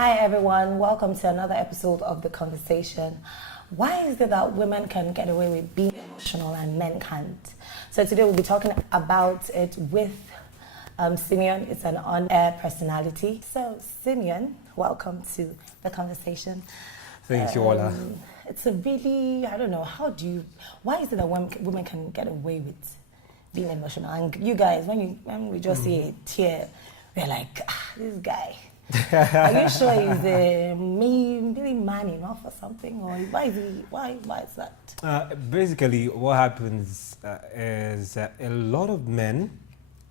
Hi everyone, welcome to another episode of The Conversation. Why is it that women can get away with being emotional and men can't? So today we'll be talking about it with Simeon. It's an on-air personality. So Simeon, welcome to The Conversation. Thank you, Ola. It's a really, why is it that women can get away with being emotional? And you guys, when we just see a tear, we're like, this guy. Are you sure he's really man enough or something? Or why is that? Basically, what happens is a lot of men,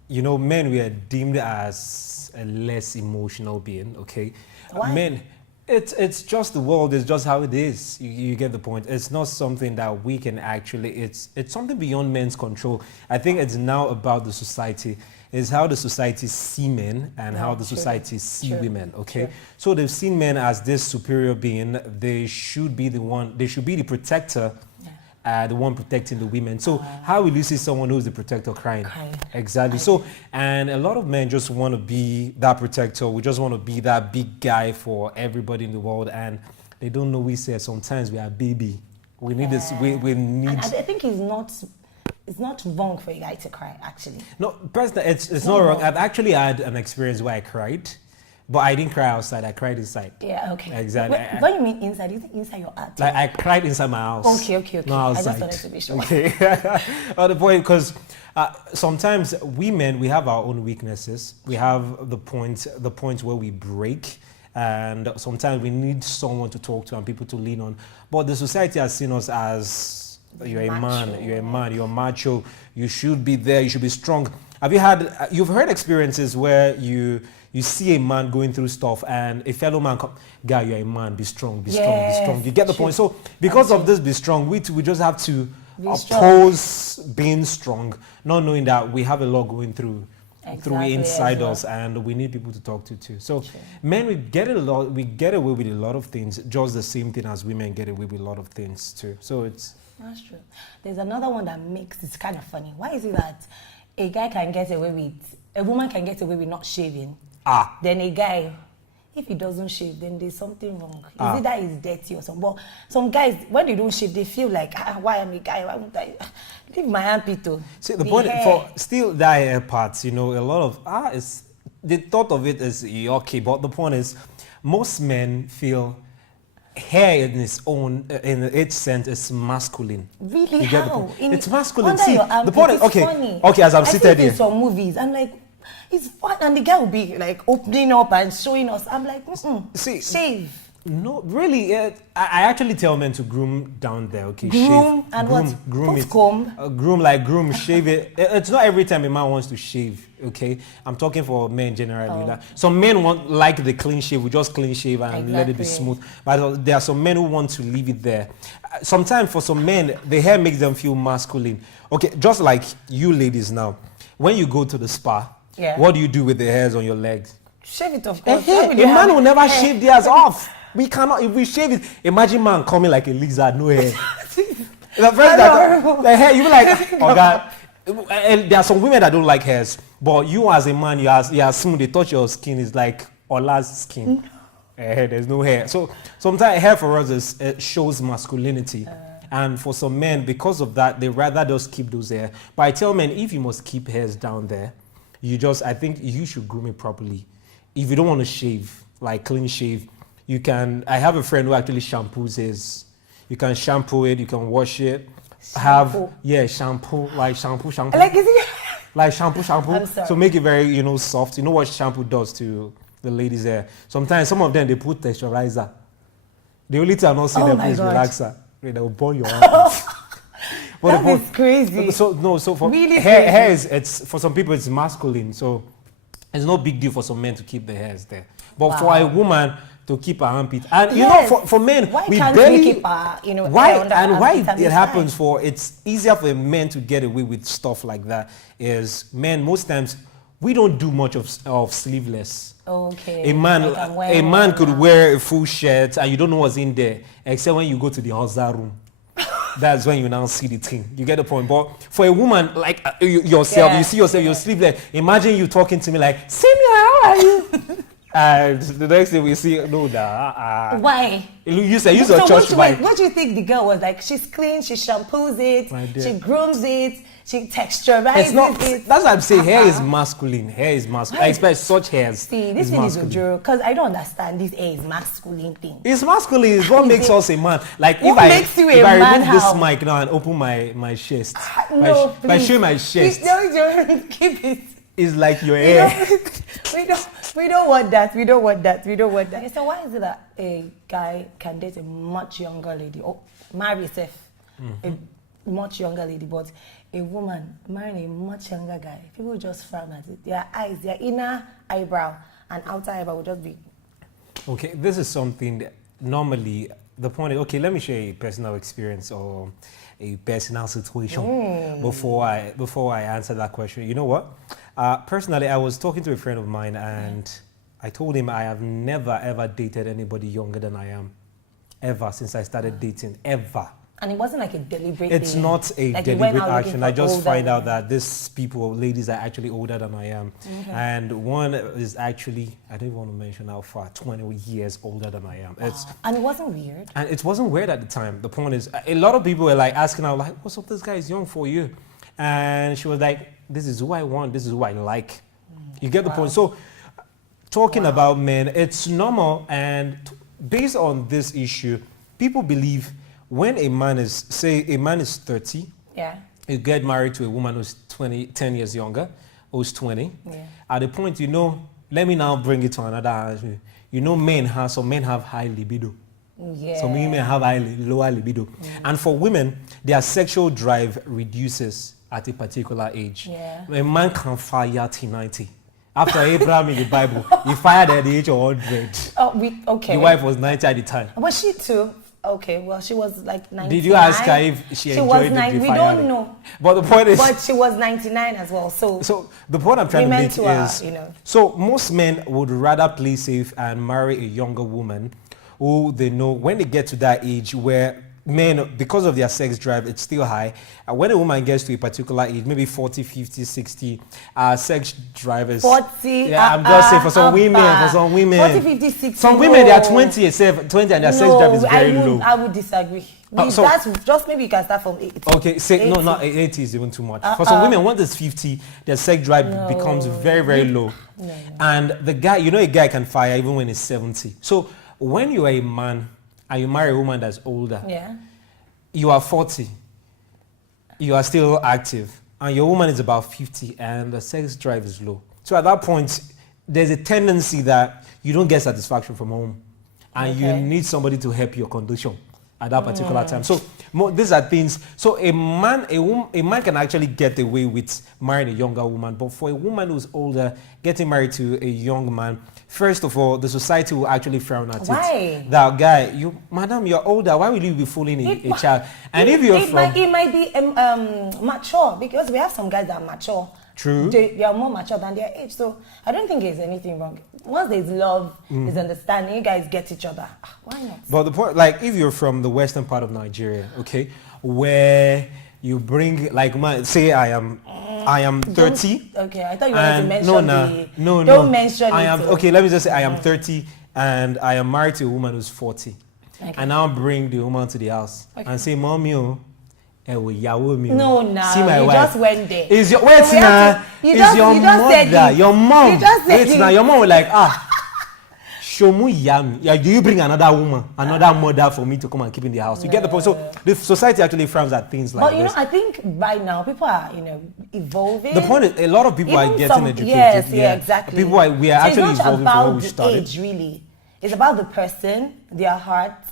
men we are deemed as a less emotional being, okay? Why? Men, it's just the world, it's just how it is. You get the point. It's not something that we can actually, it's something beyond men's control. I think it's now about the society. Is how the society see men and how the society see women, okay? True. So they've seen men as this superior being. They should be the protector, the one protecting the women. So how will you see someone who's the protector crying? Exactly. So, and a lot of men just want to be that protector. We just want to be that big guy for everybody in the world. And they don't know we say sometimes we are baby. We need this, we need... And I think it's not wrong for a guy to cry, actually. No, personally, it's not wrong. I've actually had an experience where I cried, but I didn't cry outside. I cried inside. Yeah, okay. Exactly. What do you mean inside? You think inside your heart? Like I cried inside my house. Okay. No, outside. I just wanted to be sure. Okay. But the point, because sometimes we have our own weaknesses. We have the point where we break, and sometimes we need someone to talk to and people to lean on. But the society has seen us as you're a man, you're macho, you should be there, you should be strong. You've heard experiences where you see a man going through stuff and a fellow man guy, you're a man, be strong, be strong. You get the point. So because of this be strong, we just have to oppose being strong, not knowing that we have a lot going through inside us, and we need people to talk to too. So men, we get away with a lot of things, just the same thing as women get away with a lot of things too. So that's true. There's another one that makes it kind of funny. Why is it that a guy can get away with, a woman can get away with not shaving? Then a guy, if he doesn't shave, then there's something wrong. Is it that he's dirty or something? But some guys, when they don't shave, they feel like, why am I a guy? Why won't I leave my armpit to? See, the point for still that hair parts, a lot of the thought of it is okay, but the point is, most men feel hair in its own, in its sense, is masculine. Really? How? It's masculine. See, the point is, funny. Okay, as I'm sitting here. In some movies, I'm like, it's fun, and the guy will be like opening up and showing us. I'm like, see, shave. No, really, I actually tell men to groom down there, okay? Groom, shave. And groom it. It. Groom, Shave it. It's not every time a man wants to shave, okay? I'm talking for men generally. Like, some men like the clean shave, we just clean shave and let it be smooth. But there are some men who want to leave it there. Sometimes for some men, the hair makes them feel masculine. Okay, just like you ladies now, when you go to the spa, what do you do with the hairs on your legs? Shave it, of course. A man will never shave theirs off. We cannot, if we shave it, imagine man coming like a lizard, no hair. The hair, you be like, oh God. And there are some women that don't like hairs, but you as a man, you are smooth, they touch your skin, is like Ola's skin. There's no hair. So sometimes hair for us shows masculinity. And for some men, because of that, they rather just keep those hair. But I tell men, if you must keep hairs down there, I think you should groom it properly. If you don't want to shave, like clean shave, I have a friend who actually shampoos his. You can shampoo it, you can wash it. Shampoo. Shampoo. Like shampoo. Like, is it? Like shampoo. I'm sorry. So make it very, soft. You know what shampoo does to the ladies' hair? Sometimes some of them, they put texturizer. The only time I'm not seeing them is relaxer. They will burn your arms. That is crazy. So for really hair is, for some people, it's masculine. So it's no big deal for some men to keep their hairs there. But for a woman to keep her armpit, and for men, why we can't barely we keep our, why it happens it's easier for men to get away with stuff like that. Is men most times we don't do much of sleeveless. Okay. A man could wear a full shirt and you don't know what's in there, except when you go to the hospital room. That's when you now see the thing. You get the point. But for a woman like yourself, you see yourself, you're sleeveless. Imagine you talking to me like, Simeon, how are you? And the next thing we see, no, that. Why? Use your church mic. What do you think the girl was like? She's clean, she shampoos it, she grooms it, she texturizes it. That's what I'm saying. Hair is masculine. Hair is masculine. I expect such hairs. See, this thing is a joke because I don't understand this hair is masculine thing. It's masculine. It's what makes us a man. Like what makes you a man? If I remove this mic now and open my chest, no, if I show my chest, don't keep it. It's like your hair. We don't want that. We don't want that. We don't want that. So why is it that a guy can date a much younger lady or marry herself, a much younger lady, but a woman marrying a much younger guy? People just frown at it. Their eyes, their inner eyebrow and outer eyebrow will just be. Okay, this is something that normally the point is, okay, let me share a personal experience or a personal situation before I answer that question. You know what? Personally, I was talking to a friend of mine and I told him I have never ever dated anybody younger than I am, ever since I started dating, ever. And it wasn't like a deliberate It's thing. Not a like deliberate action. I just find out that these people, ladies, are actually older than I am. Okay. And one is actually, I don't want to mention how far, 20 years older than I am. Wow. And it wasn't weird? And it wasn't weird at the time. The point is, a lot of people were like asking her, like, what's up, this guy is young for you? And she was like, this is who I want, this is who I like. You get the point? So, talking about men, it's normal, and based on this issue, people believe when a man is, say, a man is 30, you get married to a woman who's 10 years younger, who's 20. At the point, let me now bring it to another answer. Men have high libido. Some women have lower libido. And for women, their sexual drive reduces at a particular age. A man can fire till 90. After Abraham in the Bible, he fired at the age of 100. The wife was 90 at the time. Was she too? Okay, well, she was like 99. Did you ask her if she enjoyed the We don't know. But the point is... But she was 99 as well, So the point I'm trying to make is... So most men would rather play safe and marry a younger woman who they know when they get to that age where men, because of their sex drive, it's still high. When a woman gets to a particular age, maybe 40, 50, 60, sex drive is... 40? Yeah, I'm just saying for some women. 40, 50, 60. Some women, they are 20 and their sex drive is very low. I would disagree. That's just maybe you can start from 80. Okay, 80. No, 80 is even too much. For some women, once it's 50, their sex drive becomes very, very low. No. And the guy, a guy can fire even when he's 70. So when you are a man and you marry a woman that's older, you are 40, you are still active, and your woman is about 50 and the sex drive is low. So at that point, there's a tendency that you don't get satisfaction from home and you need somebody to help your condition at that particular time. So these are things. So a man can actually get away with marrying a younger woman, but for a woman who's older, getting married to a young man, first of all, the society will actually frown at it. That guy, madam, you're older. Why will you be fooling a child? And if you're it might be mature, because we have some guys that are mature. True. They are more mature than their age, so I don't think there's anything wrong. Once there's love, there's understanding, you guys get each other. Why not? But the point, like, if you're from the western part of Nigeria, okay, where you bring, like, say I am 30. Okay, I thought you wanted to mention No. Don't mention it. Okay, let me just say I am 30 and I am married to a woman who's 40. Okay. And now bring the woman to the house and say, Mommy, no, see my wife. Just went there. Is your mother? Your mom. Your mom was like, show me yam. Do you bring another woman, another mother for me to come and keep in the house? You get the point. So the society actually frowns at things like this. But I think by now people are evolving. The point is, a lot of people are getting educated. Yes, exactly. We are actually evolving from where we started. It's not about the age, really. It's about the person, their hearts,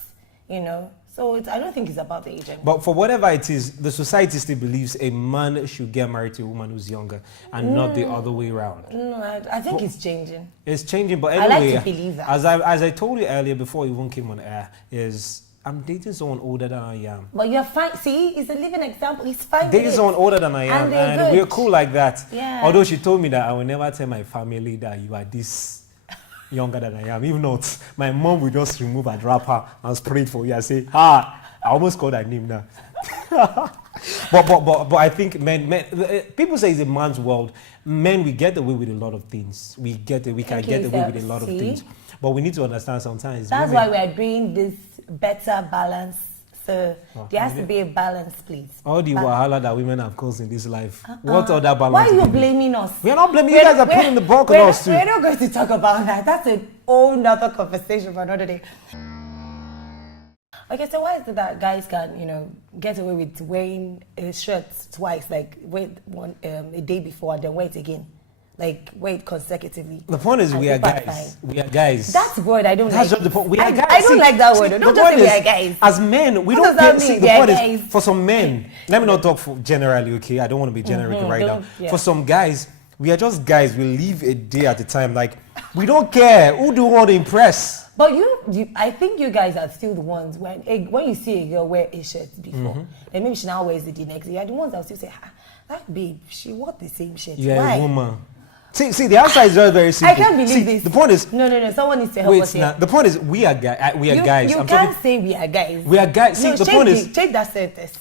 So I don't think it's about the age anymore. But for whatever it is, the society still believes a man should get married to a woman who's younger and not the other way around. No, I think it's changing. It's changing, but anyway, I like to believe that. As I told you earlier before we even came on air, I'm dating someone older than I am. But you're fine. See, he's a living example. He's fine. Dating someone older than I am, and we're cool like that. Yeah. Although she told me that I will never tell my family that you are this younger than I am. If not, my mom will just remove a wrapper and spray it for you and say, I almost called her name now. but I think men, people say it's a man's world. Men, we get away with a lot of things. We can get away with a lot of things. But we need to understand sometimes. That's why we are doing this better balance. So there has to be a balance, please. All the wahala that women have caused in this life. What other balance? Why are you blaming us? We are not blaming you guys. Are putting the bulk on us too. We're not going to talk about that. That's a whole nother conversation for another day. Okay, so why is it that guys can, get away with wearing a shirt twice, like wait a day before and then wait again? Like wait consecutively. The point is we are guys. We are guys. That's word I don't like. That's just the point. We are guys. I don't like that word. Don't just say we are guys. As men, we don't get. See, the point is for some men. Let me not talk for generally. Okay, I don't want to be generic right now. Yeah. For some guys, we are just guys. We live a day at a time. Like we don't care who do we want to impress. But I think you guys are still the ones when you see a girl wear a shirt before, then maybe she now wears it the next day. You're the ones that will still say, that babe, she wore the same shirt. Yeah, why? Woman. See, the answer is very, very simple. I can't believe this. The point is... No. Someone needs to help us here. The point is, we are guys. You can't say we are guys. We are guys. See, the point is... Change that sentence.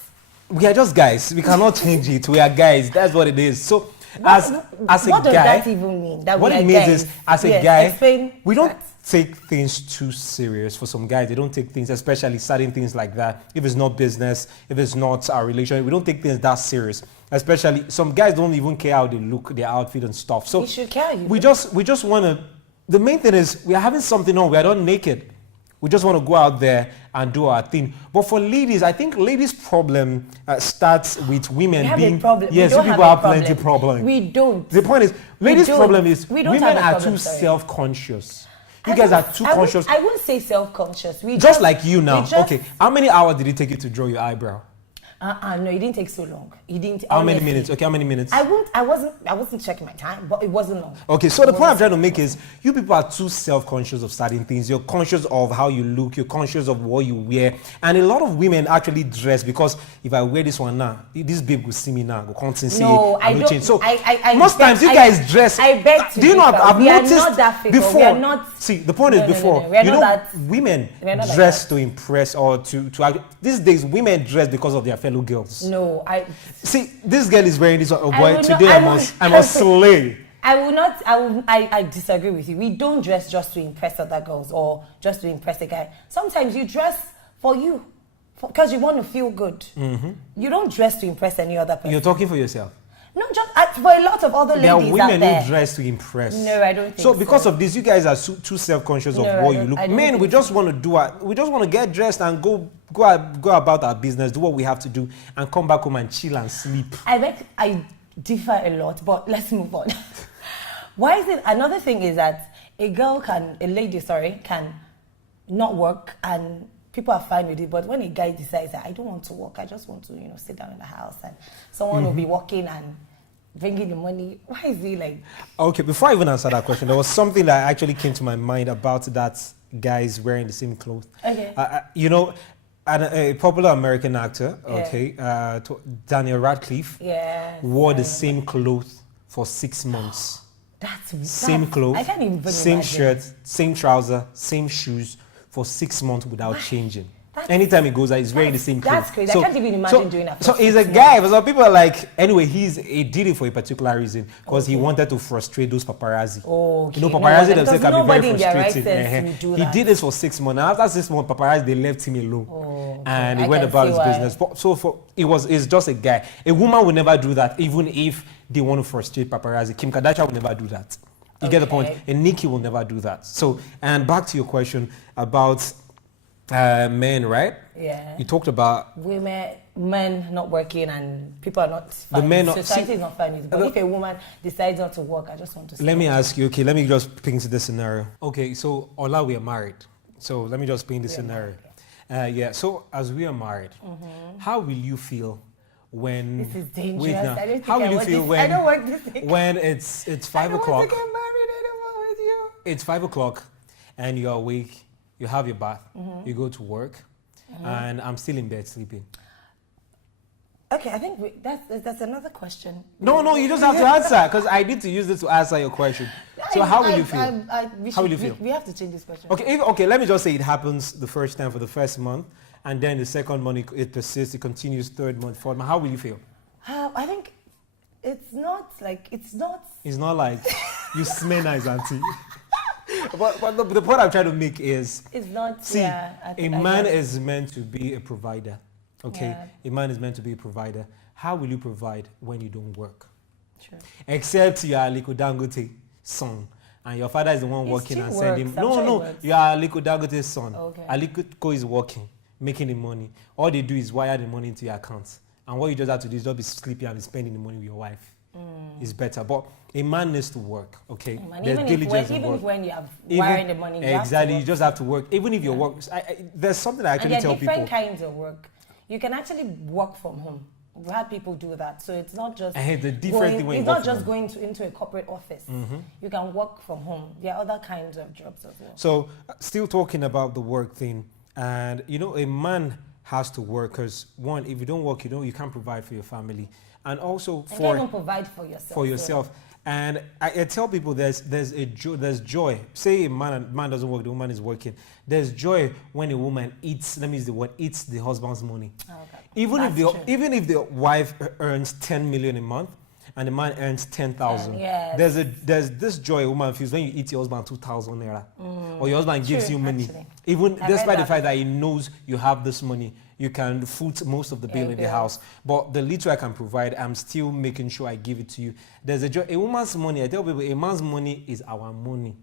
We are just guys. We cannot change it. We are guys. That's what it is. So, as a guy... What does that even mean? That what we it are means guys? is, as a guy, we don't that. take things too serious. For some guys, they don't take things, especially certain things like that. If it's not business, if it's not our relationship, we don't take things that serious. Especially some guys don't even care how they look, their outfit and stuff. So we should care. We just want to. The main thing is we are having something on. We are not naked. We just want to go out there and do our thing. But for ladies, I think ladies' problem starts with women being. Yes, you people have plenty of problems. We don't. The point is, ladies' problem is women are too self-conscious. You guys are too conscious. I wouldn't say self-conscious. Just like you now. Okay, how many hours did it take you to draw your eyebrow? No, it didn't take so long. It didn't. How many minutes? Okay, how many minutes? I wasn't checking my time, but it wasn't long. Okay, so the point I'm trying to make is you people are too self-conscious of certain things. You're conscious of how you look. You're conscious of what you wear. And a lot of women actually dress because if I wear this one now, this babe will see me now. Go come and see. No, I don't. Change. So most times you guys dress. I beg to. Do you know? I've noticed not that before. We are not. See, the point is before. Women dress to impress or to. These days, women dress because of their fellow girls. No, see. This girl is wearing this one. Oh boy, today I must slay. I disagree with you. We don't dress just to impress other girls or just to impress a guy. Sometimes you dress for you, because you want to feel good. You don't dress to impress any other person. You're talking for yourself. No, just for a lot of other ladies out there. There are women who dress to impress. No, I don't think so. Because of this, you guys are too self-conscious of what you look. Men, we just want to we just want to get dressed and go about our business, do what we have to do, and come back home and chill and sleep. I differ a lot, but let's move on. Why is it? Another thing is that a lady can not work and people are fine with it, but when a guy decides that I don't want to work, I just want to, sit down in the house and someone will be working and bringing the money. Why is he like? Okay, before I even answer that question, there was something that actually came to my mind about that guys wearing the same clothes. Okay. A popular American actor, Daniel Radcliffe, wore the same clothes for 6 months. Same clothes, I can't even same imagine. shirt, same trouser, same shoes for 6 months without changing. Anytime he goes out, he's wearing the same clothes. That's crazy. I can't even imagine doing that. So he's a guy. But some people are like, anyway, he did it for a particular reason because he wanted to frustrate those paparazzi. Okay. Paparazzi themselves can be very frustrating. He did this for 6 months. Now after 6 months, paparazzi they left him alone, and he went about his business. It's just a guy. A woman would never do that, even if they want to frustrate paparazzi. Kim Kardashian would never do that. You get the point. And Nicki will never do that. So, and back to your question about men, right? Yeah. You talked about men not working and people are not fine. The men society is not fine. But if a woman decides not to work, I just want to. Let me ask you. Okay, let me just paint this scenario. Okay, so Ola, we are married. So let me just paint this scenario. So as we are married, how will you feel when? This is dangerous. How will you feel when? I don't want this. When it's 5 o'clock. I don't want to get married anymore with you. It's 5 o'clock, and you're awake. You have your bath. You go to work, and I'm still in bed sleeping. Okay, I think that's another question. No, you just have to answer because I need to use this to answer your question. So how will you feel? How will you feel? We have to change this question. Okay, let me just say it happens the first time for the first month, and then the second month it persists, it continues, third month, fourth month, how will you feel? I think it's not like It's not like you smell nice, auntie. but the point I'm trying to make is, it's not. See, Yeah, a man is meant to be a provider. Okay, Yeah. a man is meant to be a provider. How will you provide when you don't work? True. Except you are Aliko Dangote's son, and your father is the one working and sending. No, you are Aliko Dangote's son. Okay. Aliko is working, making the money. All they do is wire the money into your account, and what you just have to do is just be sleeping and be spending the money with your wife. It's better, but a man needs to work. Okay, there's diligence in work. Even if when you have wiring the money, you just have to work. Even if your work, there's something I actually tell people. Different kinds of work. You can actually work from home. We had people do that, so it's not just. It's not just going into a corporate office. You can work from home. There are other kinds of jobs as well. So, still talking about the work thing, and a man has to work because one, if you don't work, you can't provide for your family, and also you can't even provide for yourself. For yourself. And I tell people there's joy. Say a man doesn't work, the woman is working. There's joy when a woman eats. Let me use the word eats the husband's money. Oh, okay. Even if the wife earns 10 million a month and the man earns 10,000, yes. there's this joy a woman feels when you eat your husband 2,000 naira, or your husband gives you money. Actually. Even despite the fact that he knows you have this money, you can foot most of the bill in the house. But the little I can provide, I'm still making sure I give it to you. There's a joy. A woman's money, I tell people, a man's money is our money.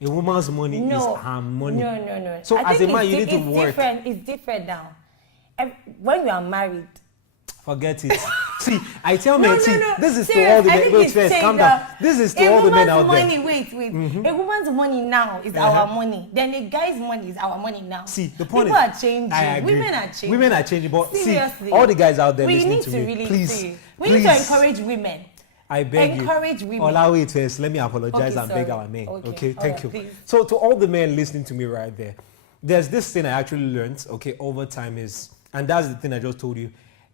A woman's money is her money. No. So as a man, you need to work. It's different now. When you are married, forget it. See, I tell men, this is to all the men. Wait, first, calm down. This is to all the men out there. Wait. A woman's money now is our money. Then a guy's money is our money now. See, the point People are changing. I agree. Women are changing. But seriously, see, all the guys out there we listening need to to me, really please. We need to encourage women. I beg you. Encourage women. Allow it first. Let me apologize and beg our men. Okay, thank you. Please. So to all the men listening to me right there, there's this thing I actually learned, over time is, and that's the thing I just told you,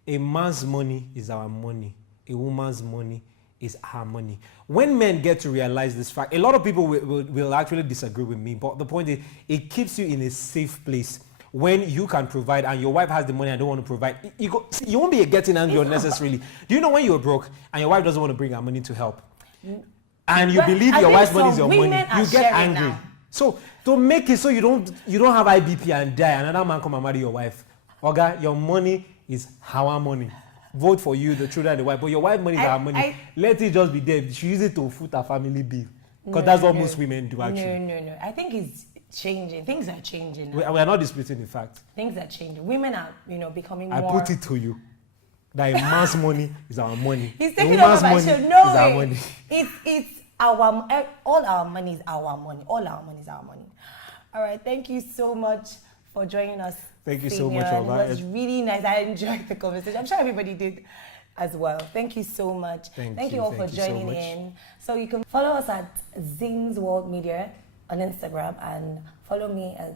a man's money is our money. A woman's money is her money. When men get to realize this fact, a lot of people will actually disagree with me, but the point is, it keeps you in a safe place. When you can provide and your wife has the money and don't want to provide, you won't be getting angry unnecessarily. Do you know when you're broke and your wife doesn't want to bring her money to help? And you believe your wife's money is your money, you get angry. Now. So to make it so you don't have IBP and die, another man come and marry your wife. Oga, your money is our money. Vote for you, the children, and the wife. But your wife's money is our money. Let it just be there. She use it to foot her family bill. Because that's what most women do, actually. No. I think it's changing. Things are changing now. We are not disputing the fact. Things are changing. Women are, becoming more. I put it to you that a man's money is our money. He's taking over my show. No way. Our money. It's all our money is our money. All our money is our money. All right. Thank you so much for joining us. Thank you so much, Oba. It was really nice. I enjoyed the conversation. I'm sure everybody did as well. Thank you so much. Thank you all for joining in. So you can follow us at Zings World Media on Instagram and follow me at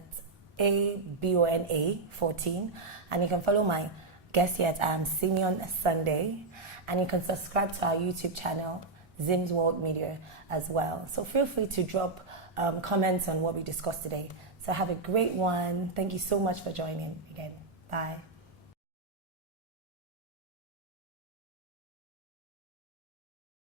ABONA14. And you can follow my guest here at Simeon Sunday. And you can subscribe to our YouTube channel, Zings World Media, as well. So feel free to drop comments on what we discussed today. So have a great one. Thank you so much for joining again. Bye.